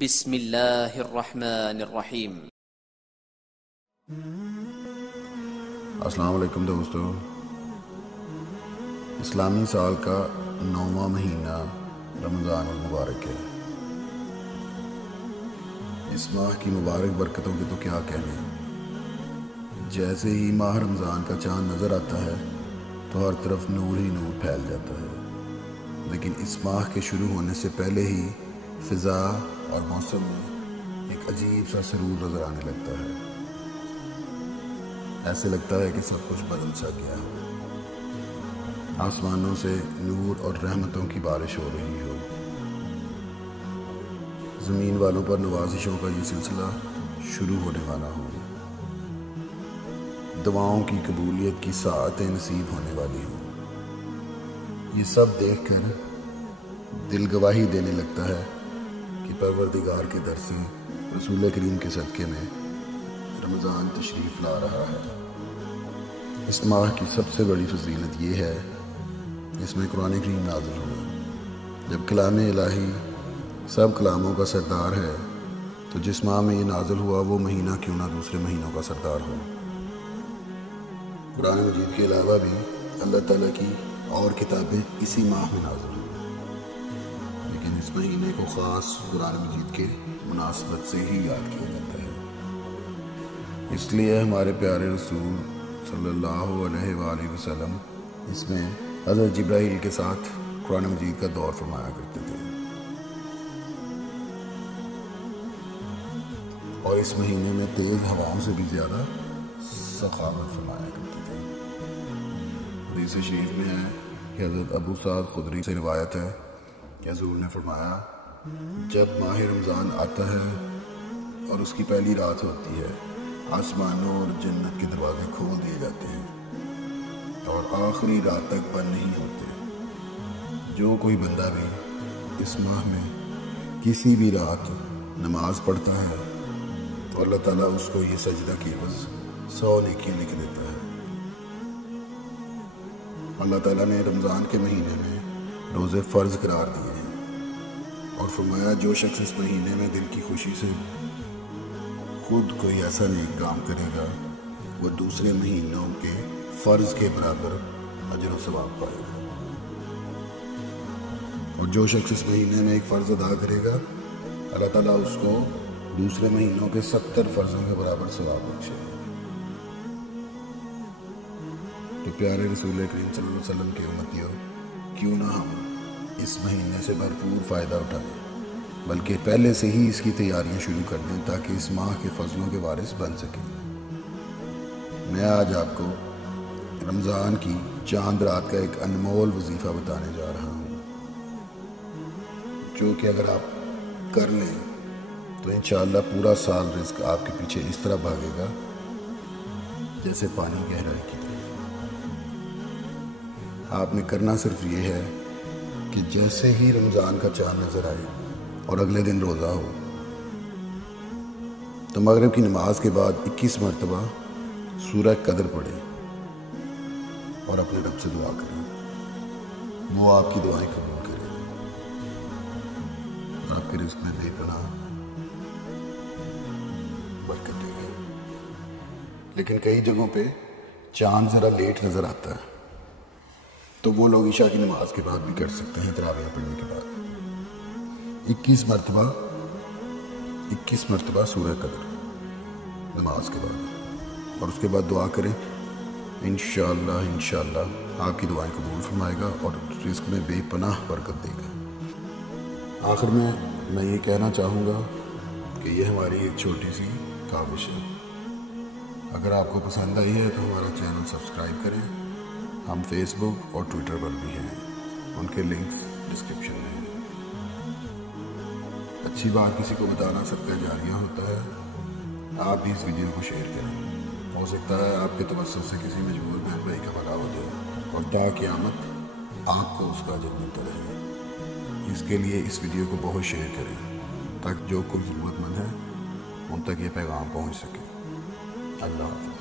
بسم اللہ الرحمن الرحیم۔ السلام علیکم دوستو۔ اسلامی سال کا 9واں مہینہ رمضان المبارک ہے۔ اس ماہ کی مبارک برکتوں کے تو کیا کہنے۔ جیسے ہی ماہ رمضان کا چاند نظر آتا ہے تو ہر طرف نور ہی نور پھیل جاتا ہے، لیکن اس ماہ کے شروع ہونے سے پہلے ہی فضا اور موسم میں ایک عجیب سا سرور نظر آنے لگتا ہے۔ ایسے لگتا ہے کہ سب کچھ بدل سا گیا ہے، آسمانوں سے نور اور رحمتوں کی بارش ہو رہی ہو، زمین والوں پر نوازشوں کا یہ سلسلہ شروع ہونے والا ہو، دعاؤں کی قبولیت کی ساعتیں نصیب ہونے والی ہوں۔ یہ سب دیکھ کر دل گواہی دینے لگتا ہے کہ پروردگار کے در سے رسول کریم کے صدقے میں رمضان تشریف لا رہا ہے۔ اس ماہ کی سب سے بڑی فضیلت یہ ہے اس میں قرآن کریم نازل ہوا۔ جب کلام الہی سب کلاموں کا سردار ہے تو جس ماہ میں یہ نازل ہوا وہ مہینہ کیوں نہ دوسرے مہینوں کا سردار ہو۔ قرآن مجید کے علاوہ بھی اللہ تعالیٰ کی اور کتابیں اسی ماہ میں نازل ہوئی، لیکن اس مہینے کو خاص قرآن مجید کے مناسبت سے ہی یاد کیا جاتا ہے۔ اس لیے ہمارے پیارے رسول صلی اللہ علیہ وآلہ وسلم اس میں حضرت جبرائیل کے ساتھ قرآن مجید کا دور فرمایا کرتے تھے، اور اس مہینے میں تیز ہواؤں سے بھی زیادہ سخاوت فرمایا کرتے تھے۔ حدیث شریف میں ہے کہ حضرت ابو سعید خدری سے روایت ہے کہ حضور نے فرمایا، جب ماہ رمضان آتا ہے اور اس کی پہلی رات ہوتی ہے، آسمانوں اور جنت کے دروازے کھول دیے جاتے ہیں اور آخری رات تک بند نہیں ہوتے۔ جو کوئی بندہ بھی اس ماہ میں کسی بھی رات نماز پڑھتا ہے تو اللہ تعالیٰ اس کو یہ سجدہ کی عوض 100 نیکیاں لکھ دیتا ہے۔ اللہ تعالیٰ نے رمضان کے مہینے میں روزے فرض قرار دیے ہیں اور فرمایا، جو شخص اس مہینے میں دل کی خوشی سے خود کوئی ایسا نیک کام کرے گا وہ دوسرے مہینوں کے فرض کے برابر اجر و ثواب پائے گا، اور جو شخص اس مہینے میں ایک فرض ادا کرے گا اللہ تعالیٰ اس کو دوسرے مہینوں کے 70 فرضوں کے برابر ثواب بخشے گا۔ تو پیارے رسول کریم صلی اللہ علیہ وسلم کے امتیوں، کیوں نہ ہم اس مہینے سے بھرپور فائدہ اٹھائیں، بلکہ پہلے سے ہی اس کی تیاریاں شروع کر دیں تاکہ اس ماہ کے فضلوں کے وارث بن سکیں۔ میں آج آپ کو رمضان کی چاند رات کا ایک انمول وظیفہ بتانے جا رہا ہوں، جو کہ اگر آپ کر لیں تو انشاءاللہ پورا سال رزق آپ کے پیچھے اس طرح بھاگے گا جیسے پانی گہرائی کی طرف۔ آپ نے کرنا صرف یہ ہے کہ جیسے ہی رمضان کا چاند نظر آئے اور اگلے دن روزہ ہو تو مغرب کی نماز کے بعد 21 مرتبہ سورہ قدر پڑھیں اور اپنے رب سے دعا کریں، وہ آپ کی دعائیں قبول کرے اور آپ کے رزق میں بے پناہ برکت دے گا۔ لیکن کئی جگہوں پہ چاند ذرا لیٹ نظر آتا ہے تو وہ لوگ عشاء کی نماز کے بعد بھی کر سکتے ہیں، تراویح پڑھنے کے بعد 21 مرتبہ سورہ قدر نماز کے بعد، اور اس کے بعد دعا کریں، انشاءاللہ آپ کی دعائیں قبول فرمائے گا اور رزق میں بے پناہ برکت دے گا۔ آخر میں یہ کہنا چاہوں گا کہ یہ ہماری ایک چھوٹی سی کاوش ہے۔ اگر آپ کو پسند آئی ہے تو ہمارا چینل سبسکرائب کریں۔ ہم فیس بک اور ٹویٹر پر بھی ہیں، ان کے لنکس ڈسکرپشن میں ہیں۔ اچھی بات کسی کو بتانا صدقہ جاریہ ہوتا ہے، آپ بھی اس ویڈیو کو شیئر کریں، ہو سکتا ہے آپ کے توسط سے کسی مجبور بہن بھائی کا بھلا ہو جائے اور تا قیامت آپ کو اس کا اجر ملتا رہے۔ اس کے لیے اس ویڈیو کو بہت شیئر کریں تاکہ جو کوئی ضرورت مند ہے ان تک یہ پیغام پہنچ سکے۔ اللہ حافظ۔